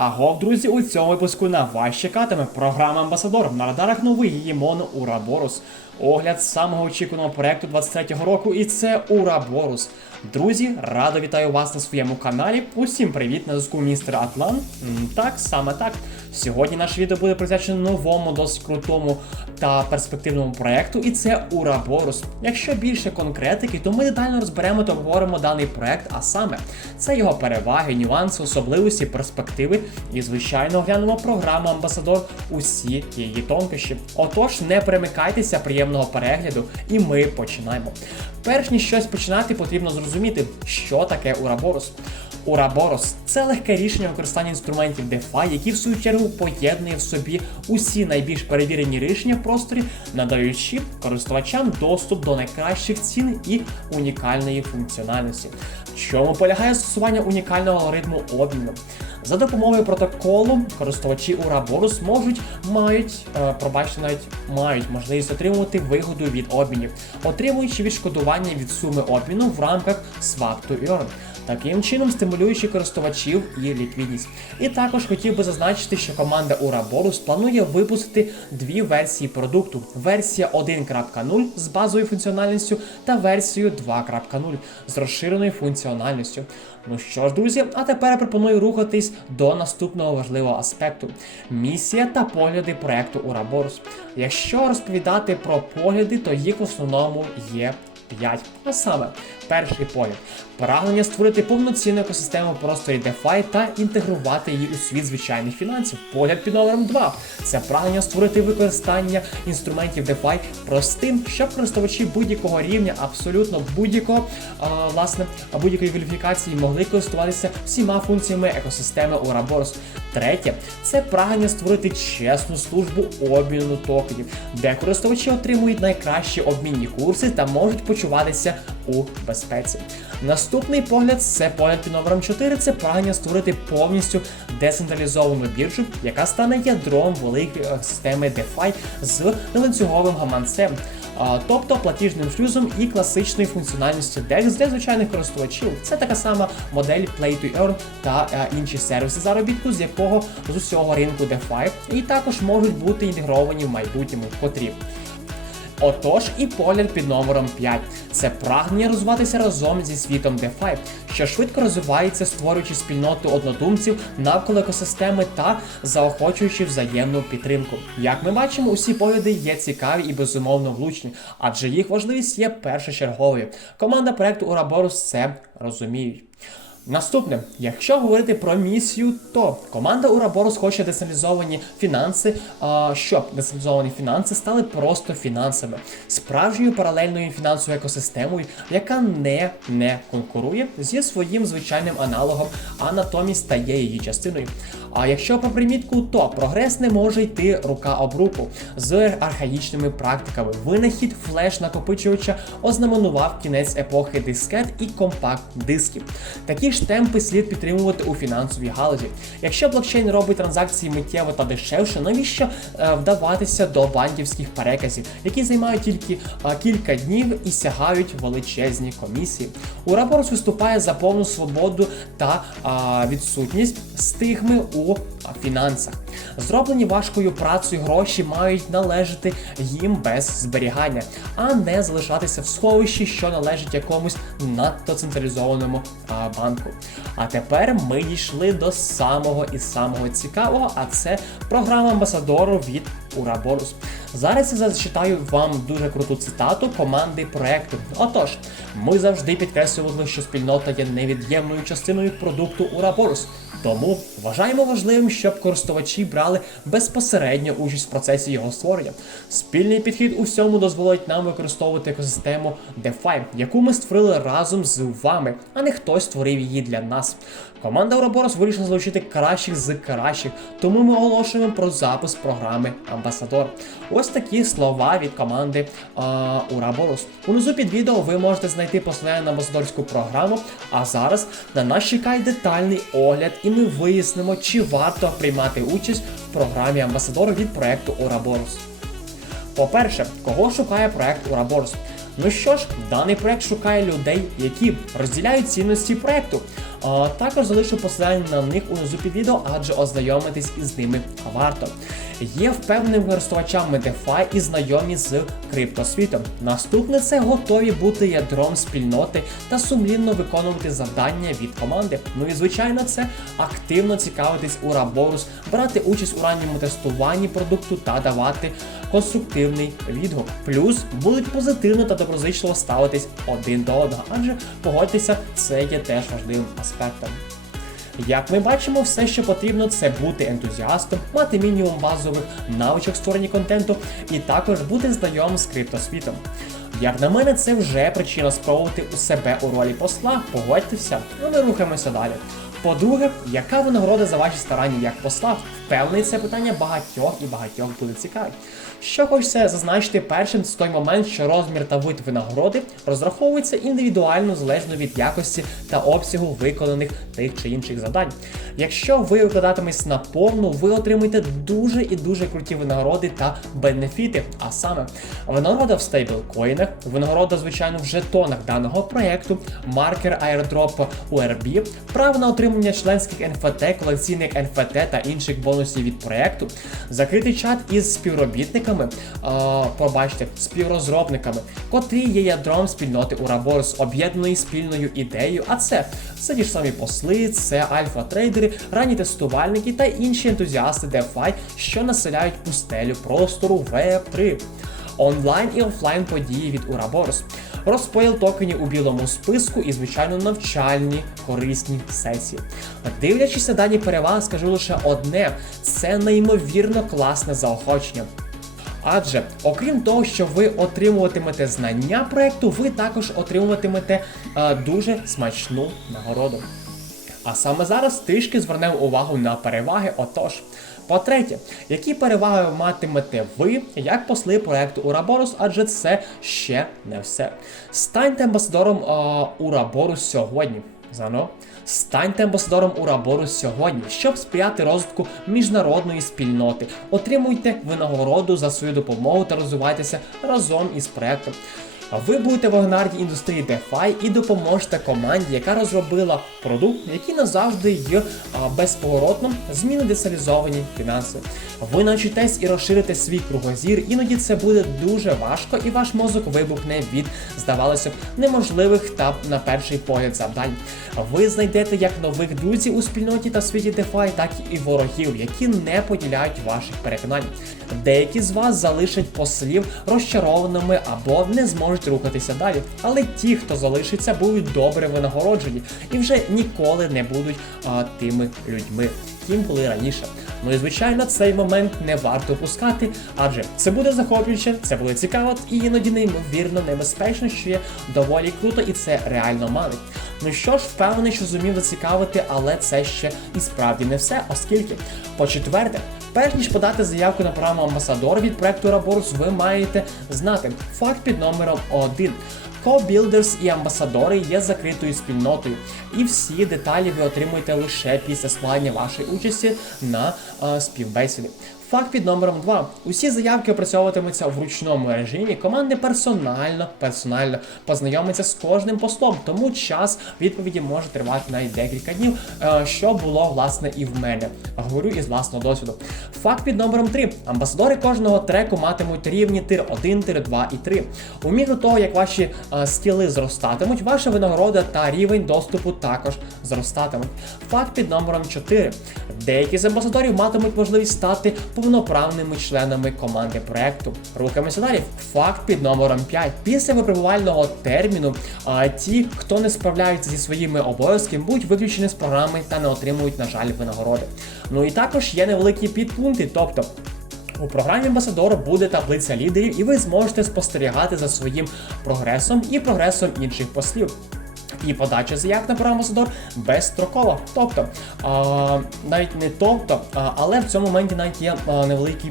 Агов, друзі, у цьому випуску на вас чекатиме програма Амбасадор. На радарах новий її моно Ураборус. Огляд самого очікуваного проекту 23-го року, і це Ураборус. Друзі, радо вітаю вас на своєму каналі. Усім привіт на зв'язку містер Атлан. Так, саме так. Сьогодні наше відео буде присвячено новому, досить крутому та перспективному проекту, і це Ураборус. Якщо більше конкретики, то ми детально розберемо та обговоримо даний проект, а саме це його переваги, нюанси, особливості, перспективи і, звичайно, оглянемо програму Амбасадор усі її тонкощі. Отож, не перемикайтеся, приємного перегляду, і ми починаємо. Перш ніж щось починати, потрібно зрозуміти, що таке Ураборус. Ураборос це легке рішення використання інструментів DeFi, які в свою чергу поєднує в собі усі найбільш перевірені рішення в просторі, надаючи користувачам доступ до найкращих цін і унікальної функціональності. В чому полягає застосування унікального алгоритму обміну? За допомогою протоколу користувачі Ураборус можуть мають, е, пробачте, навіть мають можливість отримувати вигоду від обмінів, отримуючи відшкодування від суми обміну в рамках Swap to Earn таким чином стимулюючи користувачів і ліквідність. І також хотів би зазначити, що команда Urabорus планує випустити дві версії продукту: версія 1.0 з базовою функціональністю та версію 2.0 з розширеною функціональністю. Ну що ж, друзі, а тепер пропоную рухатись до наступного важливого аспекту: місія та погляди проекту Uraborus. Якщо розповідати про погляди, то їх в основному є 5. А саме, перший погляд прагнення створити повноцінну екосистему просторі DeFi та інтегрувати її у світ звичайних фінансів. Погляд під номером 2 це прагнення створити використання інструментів DeFi простим, щоб користувачі будь-якого рівня, абсолютно будь-якого власне будь-якої кваліфікації могли користуватися всіма функціями екосистеми Ouroboros. Третє це прагнення створити чесну службу обміну токенів, де користувачі отримують найкращі обмінні курси та можуть почуватися у безпеці. Наступний погляд це погляд під номером 4 це прагнення створити повністю децентралізовану біржу, яка стане ядром великої системи DeFi з неланцюговим гаманцем. Тобто платіжним шлюзом і класичною функціональністю DEX для звичайних користувачів. Це така сама модель Play to Earn та інші сервіси заробітку, з якого з усього ринку DeFi, і також можуть бути інтегровані в майбутньому потріб. Отож, і погляд під номером 5 це прагнення розвиватися разом зі світом DeFi, що швидко розвивається, створюючи спільноту однодумців навколо екосистеми та заохочуючи взаємну підтримку. Як ми бачимо, усі погляди є цікаві і безумовно влучні, адже їх важливість є першочерговою. Команда проекту Ouroboros це розуміють. Наступне, якщо говорити про місію, то команда Ураборус хоче децентралізовані фінанси, щоб децентралізовані фінанси стали просто фінансами, справжньою паралельною фінансовою екосистемою, яка не, не конкурує зі своїм звичайним аналогом, а натомість стає її частиною. А якщо по примітку, то прогрес не може йти рука об руку з архаїчними практиками. Винахід флеш-накопичувача ознаменував кінець епохи дискет і компакт-дисків. Такі ж темпи слід підтримувати у фінансовій галузі. Якщо блокчейн робить транзакції миттєво та дешевше, навіщо е, вдаватися до банківських переказів, які займають тільки е, кілька днів і сягають величезні комісії? Ураборус виступає за повну свободу та відсутність стигми у фінансах. Зроблені важкою працею гроші мають належати їм без зберігання, а не залишатися в сховищі, що належить якомусь надто централізованому банку. А тепер ми дійшли до самого і самого цікавого, а це програма амбасадору від Ураборус. Зараз я зачитаю вам дуже круту цитату команди проекту. Отож, ми завжди підкреслювали, що спільнота є невід'ємною частиною продукту Ураборус. Тому вважаємо важливим, щоб користувачі брали безпосередньо участь в процесі його створення. Спільний підхід у всьому дозволить нам використовувати екосистему DeFi, яку ми створили разом з вами, а не хтось створив її для нас. Команда Ouroboros вирішила залучити кращих з кращих, тому ми оголошуємо про запис програми Амбасадор. Ось такі слова від команди Ouroboros. Унизу під відео ви можете знайти посилання на амбасадорську програму. А зараз на нас чекає детальний огляд, і ми вияснимо, чи варто приймати участь в програмі Амбасадор від проекту Ouroboros. По-перше, кого шукає проект Ураборс? Ну що ж, даний проект шукає людей, які розділяють цінності проекту. Також залишу посилання на них унизу під відео, адже ознайомитись із ними варто. Є впевненими користувачами DeFi і знайомі з криптосвітом. Наступне це готові бути ядром спільноти та сумлінно виконувати завдання від команди. Ну і звичайно, це активно цікавитись у Раборус, брати участь у ранньому тестуванні продукту та давати конструктивний відгук. Плюс будуть позитивно та доброзичливо ставитись один до одного, адже погодьтеся, це є теж важливим аспектом. Як ми бачимо, все, що потрібно, це бути ентузіастом, мати мінімум базових навичок створення контенту і також бути знайомим з криптосвітом. Як на мене, це вже причина спробувати у себе у ролі посла. Погодьтеся, ну ми рухаємося далі. По-друге, яка винагорода за ваші старання як посла? Впевнений, це питання багатьох і багатьох буде цікавить. Що хочеться зазначити першим, це той момент, що розмір та вид винагороди розраховується індивідуально залежно від якості та обсягу виконаних тих чи інших завдань. Якщо ви викладатиметесь на повну, ви отримаєте дуже і дуже круті винагороди та бенефіти. А саме винагорода в стейблкоїнах, винагорода, звичайно, в жетонах даного проєкту, маркер airdrop URB, право на отримання членських НФТ, колекційних НФТ та інших бонусів від проєкту, закритий чат із співробітниками, а, пробачте, співрозробниками, котрі є ядром спільноти Ураборс, об'єднаної спільною ідеєю. А це це ті ж самі посли, це альфа-трейдери, ранні тестувальники та інші ентузіасти DeFi, що населяють пустелю простору Web3. Онлайн і офлайн події від Ураборс. Розподіл токенів у білому списку і, звичайно, навчальні корисні сесії. Дивлячись на дані переваги, скажу лише одне: це неймовірно класне заохочення. Адже, окрім того, що ви отримуватимете знання проекту, ви також отримуватимете е, дуже смачну нагороду. А саме зараз трішки звернемо увагу на переваги. Отож, по-третє, які переваги матимете ви як посли проекту Ураборус, адже це ще не все. Станьте амбасадором Ураборус сьогодні. Зано. Станьте амбасадором Урабору сьогодні, щоб сприяти розвитку міжнародної спільноти. Отримуйте винагороду за свою допомогу та розвивайтеся разом із проектом. Ви будете в авангардії індустрії DeFi і допоможете команді, яка розробила продукт, який назавжди є безповоротно зміни децентралізовані фінанси. Ви навчитесь і розширите свій кругозір, іноді це буде дуже важко, і ваш мозок вибухне від, здавалося б, неможливих та на перший погляд завдань. Ви знайдете як нових друзів у спільноті та світі DeFi, так і ворогів, які не поділяють ваших переконань. Деякі з вас залишать послів розчарованими або не зможуть рухатися далі. Але ті, хто залишиться, будуть добре винагороджені і вже ніколи не будуть а, тими людьми, ким були раніше. Ну і звичайно, цей момент не варто опускати, адже це буде захоплююче, це буде цікаво і іноді неймовірно небезпечно, що є доволі круто, і це реально манить. Ну що ж, впевнений, що зумів зацікавити, але це ще і справді не все, оскільки, по-четверте, перш ніж подати заявку на програму амбасадор від проекту Раборс, ви маєте знати факт під номером 1. Co-builders і амбасадори є закритою спільнотою, і всі деталі ви отримуєте лише після складення вашої участі на е, співбесіді. Факт під номером 2. Усі заявки опрацьовуватимуться в ручному режимі. Команди персонально персонально познайомиться з кожним постом, тому час відповіді може тривати навіть декілька днів, е, що було власне і в мене. Говорю із власного досвіду. Факт під номером 3. Амбасадори кожного треку матимуть рівні тир 1, тир 2 і 3. У міру того, як ваші е, скіли зростатимуть, ваша винагорода та рівень доступу також зростатимуть. Факт під номером 4. Деякі з амбасадорів матимуть можливість стати повноправними членами команди проекту. Рухаємося далі. Факт під номером 5. Після випробувального терміну а, ті, хто не справляється зі своїми обов'язками, будуть виключені з програми та не отримують, на жаль, винагороди. Ну і також є невеликі підпункти, тобто. У програмі Амбасадор буде таблиця лідерів, і ви зможете спостерігати за своїм прогресом і прогресом інших послів. І подача заяв на програму Амбасадор безстрокова. Тобто, а, навіть не тобто, а, але в цьому моменті навіть є невеликий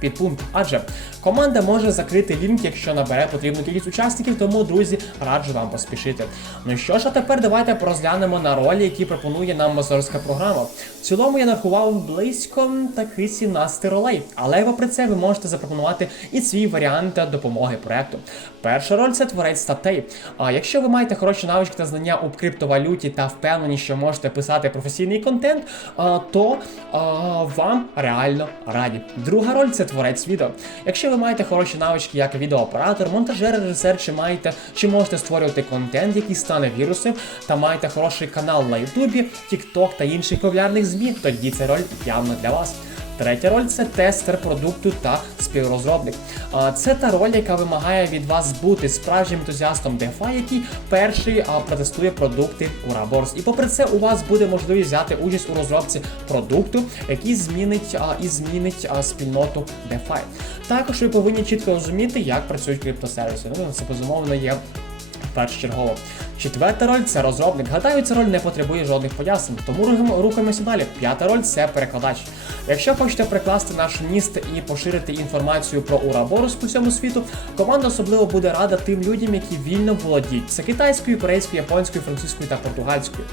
підпункт. Адже Команда може закрити лінк, якщо набере потрібну кількість учасників, тому, друзі, раджу вам поспішити. Ну що ж, а тепер давайте порозглянемо на ролі, які пропонує нам мозорська програма. В цілому я нарахував близько таких 17 ролей, але попри це ви можете запропонувати і свій варіант допомоги проекту. Перша роль це творець статей. А якщо ви маєте хороші навички та знання у криптовалюті та впевнені, що можете писати професійний контент, то вам реально раді. Друга роль це творець відео. Якщо ви маєте хороші навички як відеооператор, монтажер, режисер, чи маєте, чи можете створювати контент, який стане вірусом, та маєте хороший канал на Ютубі, TikTok та інших популярних ЗМІ, тоді ця роль явно для вас. Третя роль це тестер продукту та співрозробник. Це та роль, яка вимагає від вас бути справжнім ентузіастом DeFi, який перший протестує продукти у Раборс. І попри це, у вас буде можливість взяти участь у розробці продукту, який змінить і змінить спільноту DeFi. Також ви повинні чітко розуміти, як працюють криптосервіси. Ну це безумовно є першочергово. Четверта роль це розробник. Гадаю, ця роль не потребує жодних пояснень, тому рухаємо- рухаємося далі. П'ята роль це перекладач. Якщо хочете прикласти наш міст і поширити інформацію про Ураборус по всьому світу, команда особливо буде рада тим людям, які вільно володіють це китайською, корейською, японською, французькою та португальською.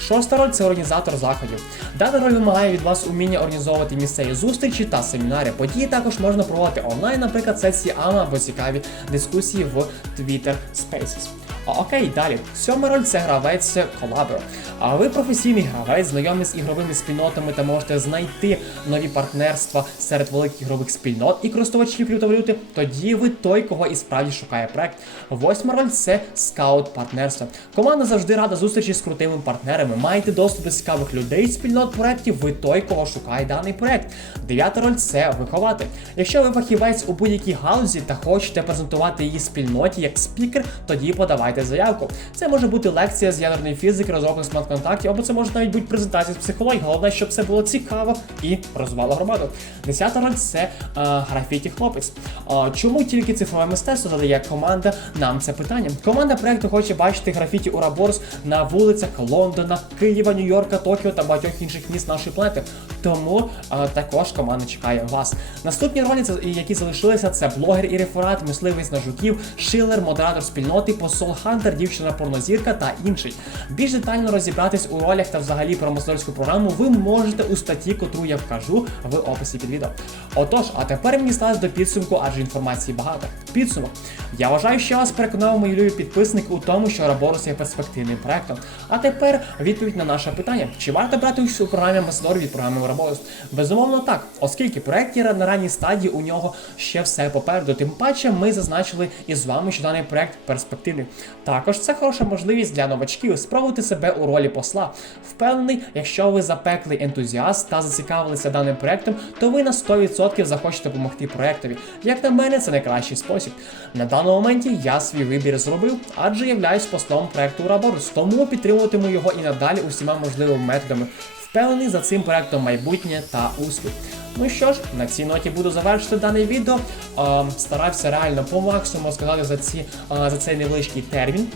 Шоста роль це організатор заходів. Дана роль вимагає від вас уміння організовувати місцеві зустрічі та семінари. Події також можна проводити онлайн, наприклад, сесії АМА або цікаві дискусії в Twitter Spaces. Окей, далі. Сьома роль це гравець колабор. А ви професійний гравець, знайомий з ігровими спільнотами та можете знайти нові партнерства серед великих ігрових спільнот і користувачів криптовалюти. Тоді ви той, кого і справді шукає проект. Восьма роль це скаут партнерства. Команда завжди рада зустрічі з крутими партнерами. Маєте доступ до цікавих людей спільнот проектів. Ви той, кого шукає даний проект. Дев'ята роль це виховати. Якщо ви фахівець у будь-якій галузі та хочете презентувати її спільноті як спікер, тоді подавайте заявку. Це може бути лекція з ядерної фізики, розробних смарт-контактів, або це може навіть бути презентація з психології. Головне, щоб це було цікаво і розвивало громаду. Десята роль це е, графіті хлопець. Е, чому тільки цифрове мистецтво задає команда нам це питання? Команда проекту хоче бачити графіті Ураборс на вулицях Лондона, Києва, Нью-Йорка, Токіо та багатьох інших міст нашої планети. Тому е, також команда чекає вас. Наступні ролі, які залишилися, це блогер і реферат, мисливець на жуків, шилер, модератор спільноти, посол Хантер, дівчина порнозірка та інший. Більш детально розібратись у ролях та взагалі про мисливську програму ви можете у статті, котру я вкажу в описі під відео. Отож, а тепер мені сталося до підсумку, адже інформації багато. Підсумок. Я вважаю, що вас переконав мої любі підписники у тому, що Раборус є перспективним проектом. А тепер відповідь на наше питання: чи варто брати участь у програмі Амбасадор від програми Раборус? Безумовно, так, оскільки проект є на ранній стадії, у нього ще все попереду. Тим паче, ми зазначили із вами, що даний проект перспективний. Також це хороша можливість для новачків спробувати себе у ролі посла. Впевнений, якщо ви запеклий ентузіаст та зацікавилися даним проектом, то ви на 100% захочете допомогти проектові. Як на мене, це найкращий спосіб. На даному моменті я свій вибір зробив, адже являюсь послом проекту Ураборус, тому підтримуватиму його і надалі усіма можливими методами. Впевнений за цим проектом майбутнє та успіх. Ну що ж, на цій ноті буду завершити дане відео. Е, старався реально по максимуму сказати за, ці, е, за цей невеличкий термін.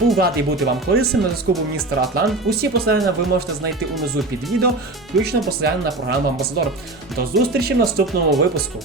Був радий бути вам корисним на зв'язку був містер Атлант. Усі посилання ви можете знайти унизу під відео, включно посилання на програму Амбасадор. До зустрічі в наступному випуску.